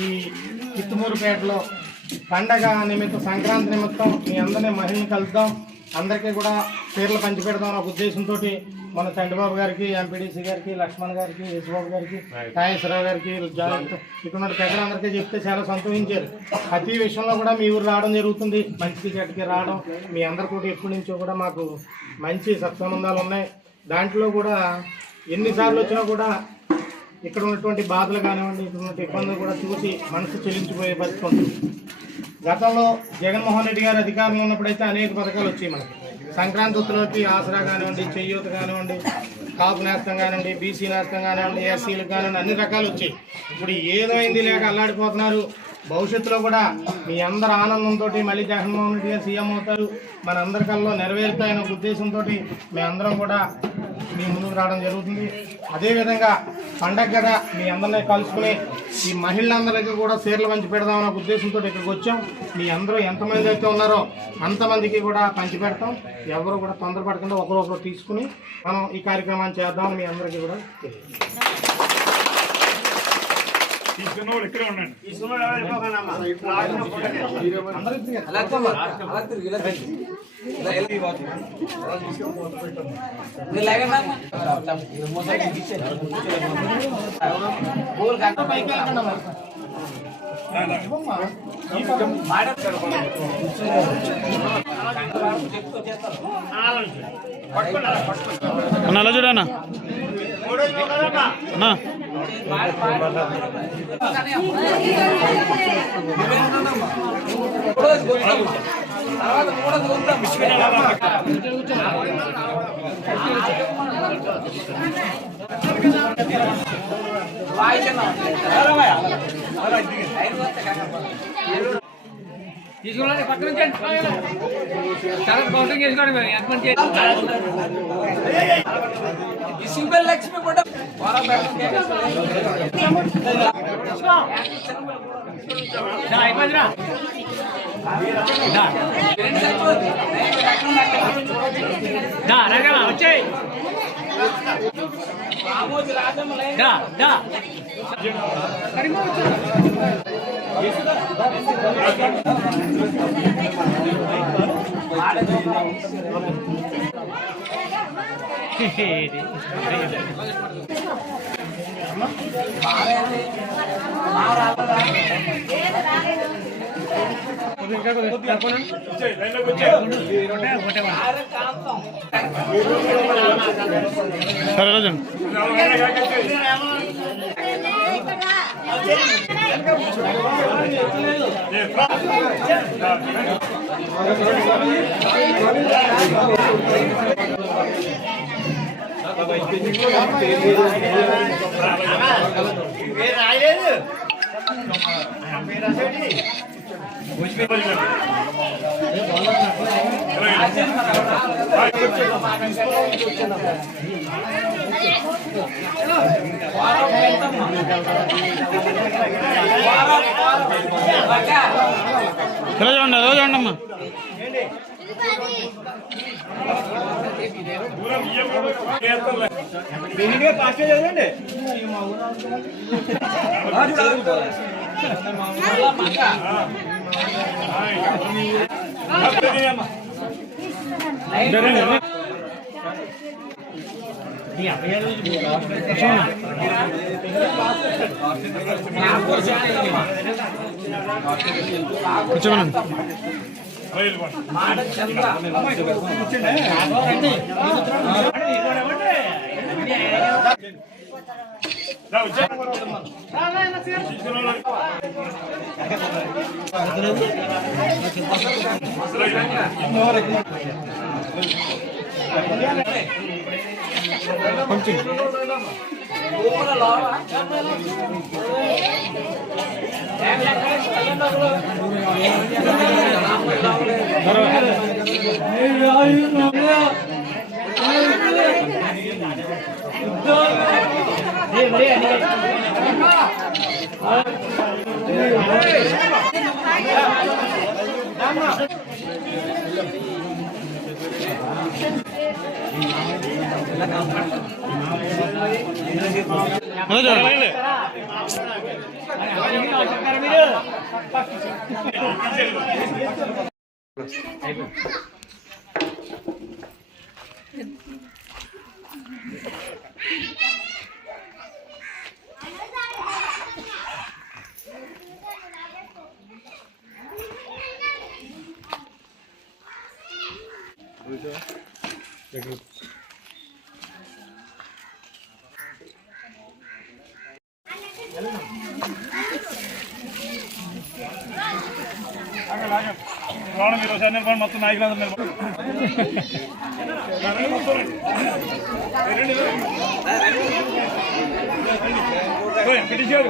ఈ చిత్తూరుపేటలో పండగ నిమిత్తం సంక్రాంతి నిమిత్తం మీ అందరినీ మహిళని కలుద్దాం, అందరికీ కూడా పేర్లు పంచిపెడదాం అనే ఉద్దేశంతో మన చంద్రబాబు గారికి, ఎంపీడీసీ గారికి, లక్ష్మణ్ గారికి, యేసుబాబు గారికి, కాళేశ్వరరావు గారికి, ఇక్కడ పెద్దలందరికీ చెప్తే చాలా సంతోషించారు. ప్రతి విషయంలో కూడా మీ ఊరు రావడం జరుగుతుంది, మంచికి చెట్టుకి రావడం. మీ అందరి కూడా ఎప్పటి నుంచో కూడా మాకు మంచి సత్సంబంధాలు ఉన్నాయి. దాంట్లో కూడా ఎన్నిసార్లు వచ్చినా కూడా ఇక్కడ ఉన్నటువంటి బాధలు కానివ్వండి, ఇక్కడ ఉన్న ఇబ్బందులు కూడా చూసి మనసు చెల్లించిపోయే పరిస్థితి ఉంటుంది. గతంలో జగన్మోహన్ రెడ్డి గారు అధికారంలో ఉన్నప్పుడైతే అనేక పథకాలు వచ్చాయి మనకి. సంక్రాంతి ఉత్సవాలకి ఆసరా కానివ్వండి, చెయ్యూత కానివ్వండి, కాపు నేస్తం కానివ్వండి, బీసీ నేస్తం కానివ్వండి, ఎస్సీలకు కానివ్వండి, అన్ని రకాలు వచ్చాయి. ఇప్పుడు ఏదైంది లేక అల్లాడిపోతున్నారు. భవిష్యత్తులో కూడా మీ అందరి ఆనందంతో మళ్ళీ జగన్మోహన్ రెడ్డి గారు సీఎం అవుతారు, మన అందరికల్లో నెరవేరుతాయనే ఉద్దేశంతో మేమందరం కూడా మీ ముందుకు రావడం జరుగుతుంది. అదేవిధంగా పండగ కదా మీ అందరినీ కలుసుకుని ఈ మహిళలందరికీ కూడా చీరలు పంచి పెడదామనే ఉద్దేశంతో ఇక్కడికి వచ్చాం. మీ అందరూ ఎంతమంది అయితే ఉన్నారో అంతమందికి కూడా పంచి పెడతాం. ఎవరు కూడా తొందరపడకుండా ఒకరొకరు తీసుకుని మనం ఈ కార్యక్రమాన్ని చేద్దామని మీ అందరికీ కూడా అలా చూడనా తీసుకోండి, పక్కన కౌంటింగ్ చేసుకోండి. మేము ఎంతమంది సింపుల్ లక్ష్మి కూడా అయిపోయిందిరా. రాజా వచ్చాయి. సరే రాజన్ చూడండి అమ్మా. కూర్చోమనండి. కొంచెం చెప్తారా మీరు మొత్తం నాయకులు పిలిచారు